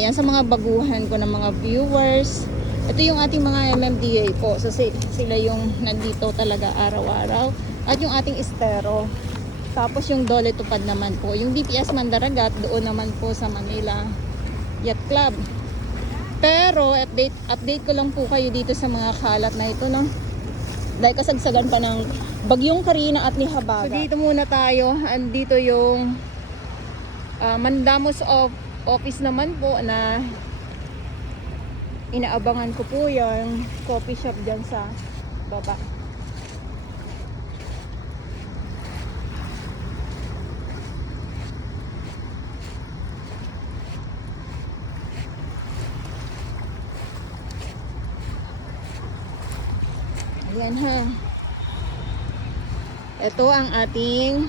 Yan sa mga baguhan ko ng mga viewers. Ito yung ating mga MMDA po. So sila yung nandito talaga araw-araw. At yung ating estero. Tapos yung Dole Tupad naman po. Yung DPS Mandaragat doon naman po sa Manila Yacht Club. Pero update ko lang po kayo dito sa mga kalat na ito, no? Dahil kasagsagan pa ng Bagyong Karina at Lihabaga. So dito muna tayo. Andito yung Mandamos office naman po na inaabangan ko po yung coffee shop dyan sa baba. Ayan ha. Ito ang ating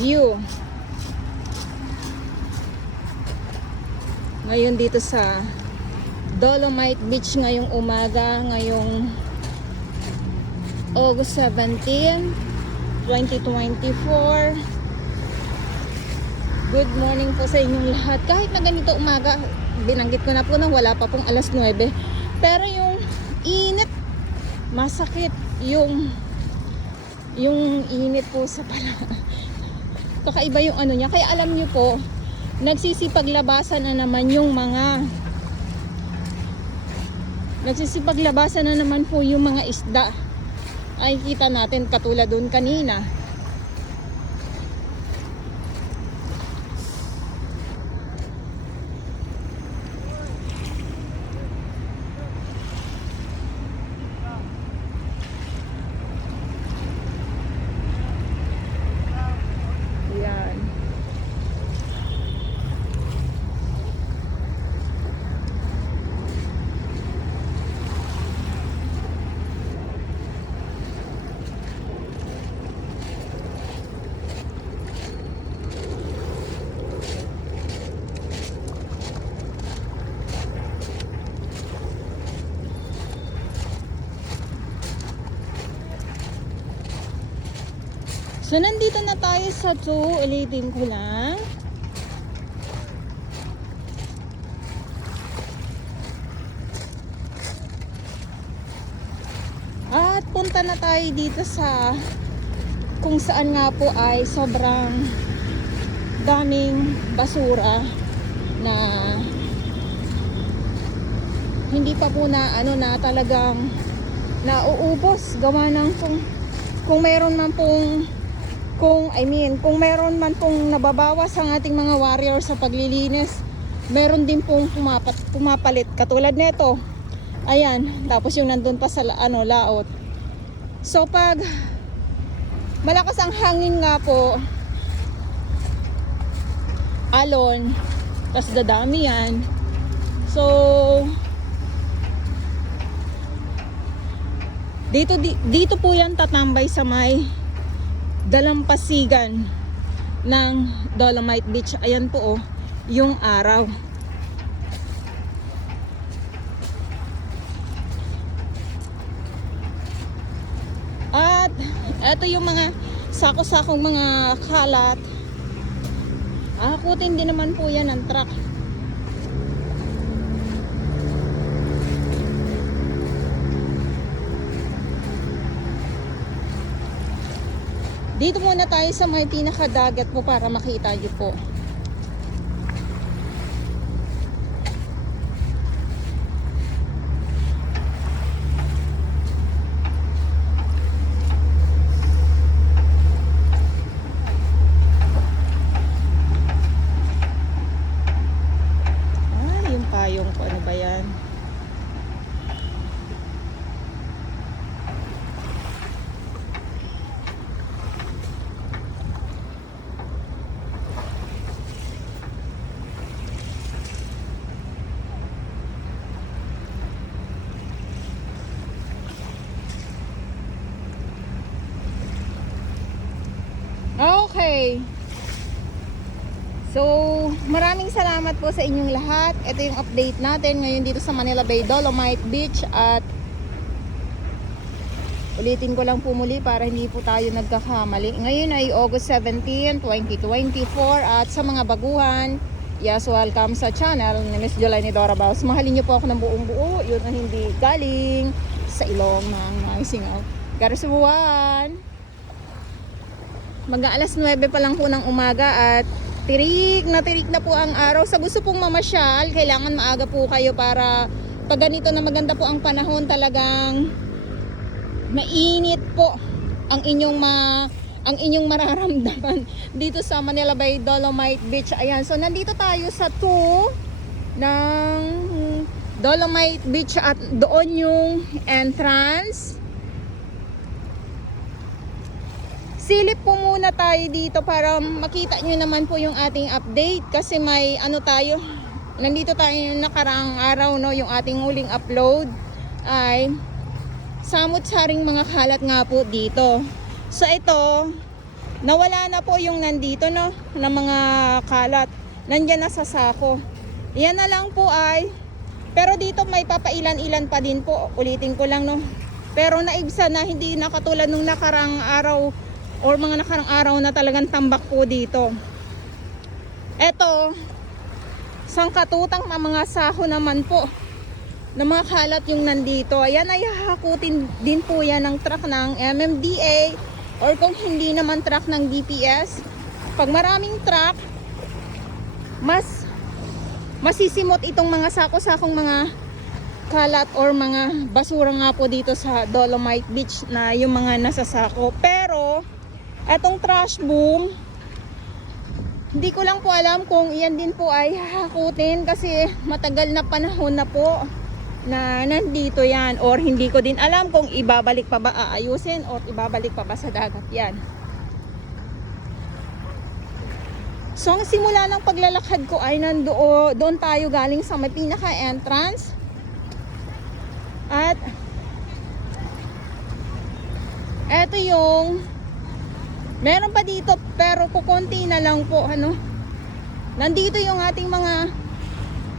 view. Ngayon dito sa Dolomite Beach ngayong umaga, ngayong August 17, 2024. Good morning po sa inyong lahat. Kahit na ganito umaga, binanggit ko na po na wala pa pong alas 9. Pero yung init, masakit yung init po sa pala. Kakaiba yung ano niya. Kaya alam niyo po, nagsisipaglabasan na naman po yung mga isda. Ay kita natin katulad doon kanina. Yan. So nandito na tayo sa zoo. Ulitin ko lang. At punta na tayo dito sa kung saan nga po ay sobrang daming basura na hindi pa po na talagang nauubos gawa ng kung meron man pong kung meron man pong nababawas ang ating mga warriors sa paglilinis, meron din pong pumapalit katulad nito. Ayan, tapos yung nandun pa sa laot. So pag malakas ang hangin nga po, alon, tas dadami yan. So dito po yan tatambay sa may dalampasigan ng Dolomite Beach. Ayan po yung araw. At eto yung mga sako-sakong mga kalat. Akutin din naman po yan ng truck. Dito muna tayo sa may pinakadagat po para makita niyo po. Yung payong ko, ano ba yan? Okay. So, maraming salamat po sa inyong lahat. Ito yung update natin ngayon dito sa Manila Bay Dolomite Beach. At ulitin ko lang po muli para hindi po tayo nagkakamali. Ngayon ay August 17, 2024. At sa mga baguhan, Yes, welcome sa channel ni Miss Jolene Dora Baus. Mahalin niyo po ako ng buong buo. Yun ang hindi galing sa ilong ng mga singaw. Karasubuan! Mag-aalas 9 pa lang po ng umaga at tirik na po ang araw. Sa gusto pong mamasyal, kailangan maaga po kayo para pag ganito na maganda po ang panahon, talagang mainit po ang inyong mararamdaman dito sa Manila Bay Dolomite Beach. Ayan, so nandito tayo sa 2 ng Dolomite Beach at doon yung entrance. Silip po muna tayo dito para makita nyo naman po yung ating update kasi may ano tayo, nandito tayo yung nakaraang araw, no, yung ating huling upload ay samot-saring mga kalat nga po dito. So ito, nawala na po yung nandito, no, na mga kalat. Nandiyan na sa sako. Yan na lang po ay, pero dito may papailan-ilan pa din po. Ulitin ko lang, no. Pero naibsa na, hindi na katulad nung nakarang araw or mga nakarang araw na talagang tambak po dito. Ito, sangkatutang mga saho naman po na mga kalat yung nandito. Ayan ay hahakutin din po yan ng truck ng MMDA or kung hindi naman truck ng DPS. Pag maraming truck, mas masisimot itong mga sako-sakong mga kalat or mga basura nga po dito sa Dolomite Beach na yung mga nasa sako. Pero etong trash boom, hindi ko lang po alam kung iyan din po ay hahakutin kasi matagal na panahon na po na nandito yan, or hindi ko din alam kung ibabalik pa ba, aayusin or ibabalik pa ba sa dagat yan. So ang simula ng paglalakad ko ay doon tayo galing sa may pinaka entrance at eto yung meron pa dito pero kukunti na lang po, ano, nandito yung ating mga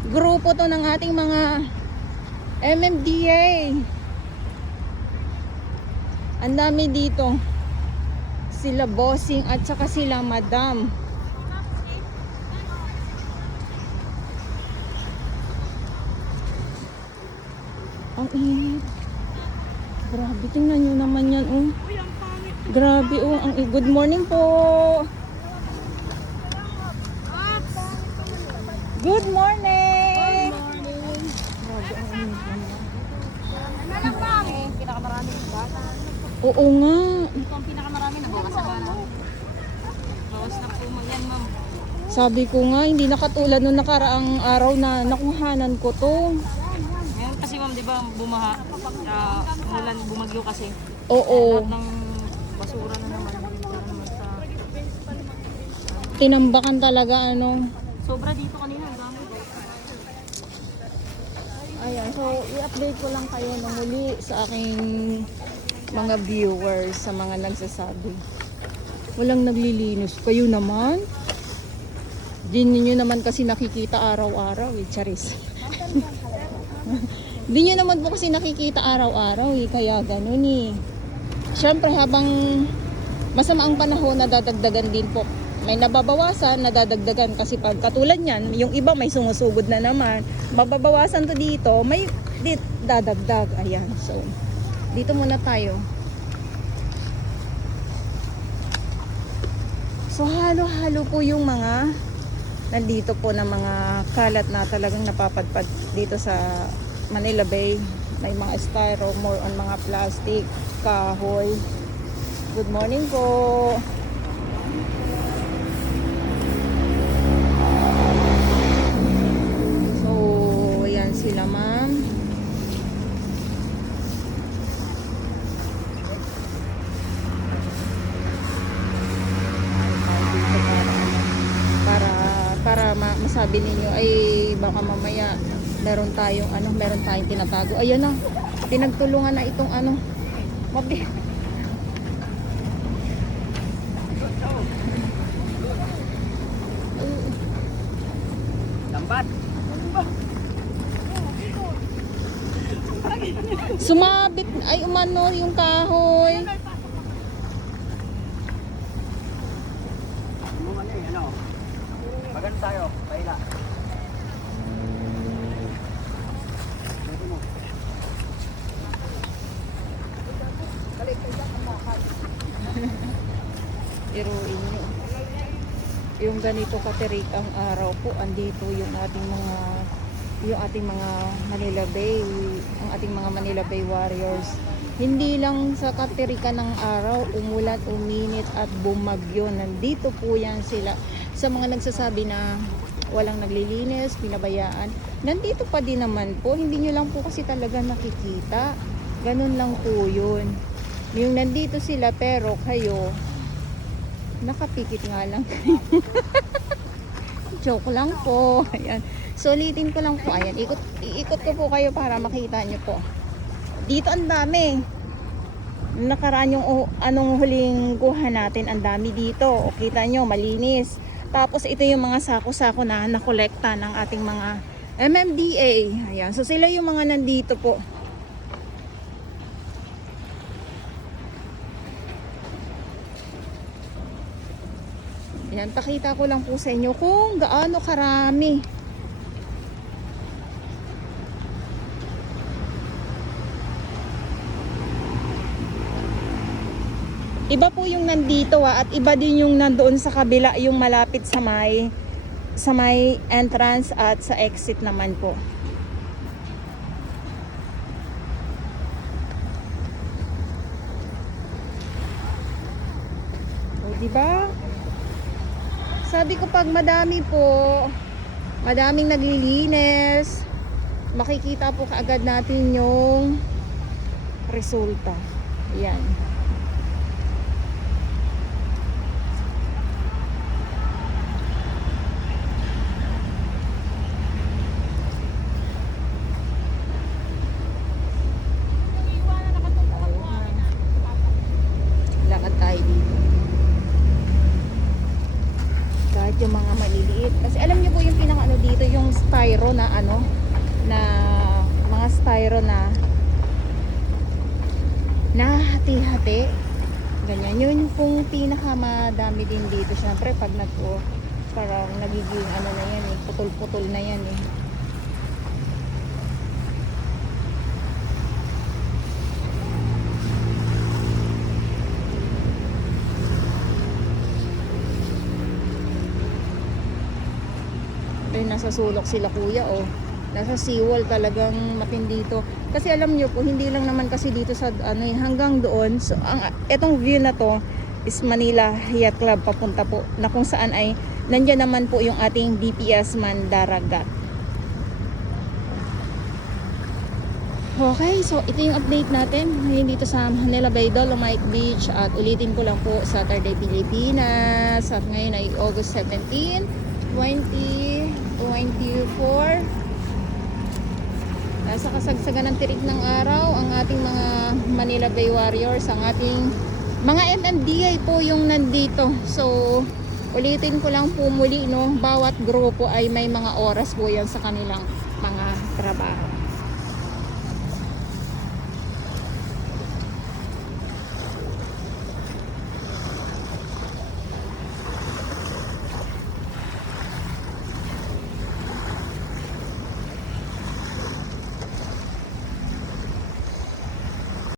grupo to ng ating mga MMDA. Ang dami dito. Sila bossing at saka sila madam. Ang init. Grabe, tingnan nyo naman yan, oh. Grabe, oh. Good morning po. Good morning. Pinakamaraming bata. Oo nga. Ito ang pinakamarami na bawas na ano. Bawas na po yan, ma'am. Sabi ko nga, hindi na katulad nung nakaraang araw na nakuhanan ko to. Ngayon kasi ma'am, di ba, bumaha. Umulan, bumagyo kasi. Oo. Lahat ng basura na naman. Sa... Tinambakan talaga, ano. Sobra dito kanina. Ang dami. Ayan, so i-update ko lang kayo na muli sa aking mga viewers, sa mga nagsasabi. Walang naglilinis. Kayo naman. Di ninyo naman kasi nakikita araw-araw, eh, charis. Di nyo naman po kasi nakikita araw-araw, eh, kaya ganun, eh. Siyempre, habang masama ang panahon, nadadagdagan din po. May nababawasan, nadadagdagan kasi pag katulad niyan, yung iba may sumusugod na naman, mababawasan to dito, may dadagdag. Ayan, so dito muna tayo. So halo-halo po yung mga nandito po na mga kalat na talagang napapadpad dito sa Manila Bay. May mga styro, more on mga plastic, kahoy. Good morning po. Sila ma'am. Para masabi ninyo ay baka mamaya meron tayong tinatago. Ayun na. Pinagtulungan na itong ano. Lambat. Sumabit ay umano yung kahoy. Ano, maganda tayo, kaila. turuin nyo. Yung ganito katirik ang araw po, andito yung ating mga Manila Bay, ang ating mga Manila Bay Warriors. Hindi lang sa katirikan ng araw, umulan, uminit at bumagyo. Nandito po yan sila. Sa mga nagsasabi na walang naglilinis, pinabayaan, nandito pa din naman po. Hindi nyo lang po kasi talaga nakikita. Ganun lang po yun. Yung nandito sila pero kayo, nakapikit nga lang kayo. Joke lang po. Ayan. Sulitin ko lang po. Ayan. Iikot ko po kayo para makita nyo po. Dito ang dami. Nakaraan yung anong huling kuha natin, ang dami dito. O, kita nyo, malinis. Tapos ito yung mga sako-sako na nakolekta ng ating mga MMDA. Ayan. So sila yung mga nandito po. Ayan, pakita ko lang po sa inyo kung gaano karami. Iba po yung nandito at iba din yung nandoon sa kabila, yung malapit sa may entrance at sa exit naman po. O, diba? Sabi ko pag madami po, madaming naglilinis, makikita po kaagad natin yung resulta. Ayan. Lakad tayo dito. Kahit yung mga maliliit. Kasi alam niyo po yung pinaka dito, yung styro na na mga styro na hati-hati. Ganyan. Yun pong pinakamadami din dito. Syempre pag parang nagiging na yan eh. Putol-putol na yan eh. Nasa sulok sila kuya oh. Nasa seawall talagang matindi dito. Kasi alam niyo po, hindi lang naman kasi dito sa hanggang doon. So etong view na to is Manila Yacht Club papunta po, na kung saan ay nandiyan naman po yung ating DPS Mandaragat. Okay, so ito yung update natin ngayon dito sa Manila Bay Dolomite Beach. At ulitin ko lang po, Saturday Pilipinas at ngayon ay August 17, 2024. Nasa kasagsagan ng tirik ng araw ang ating mga Manila Bay Warriors, ang ating mga MMDA po yung nandito. So ulitin ko lang po muli, no, bawat grupo ay may mga oras po yan sa kanilang mga trabaho.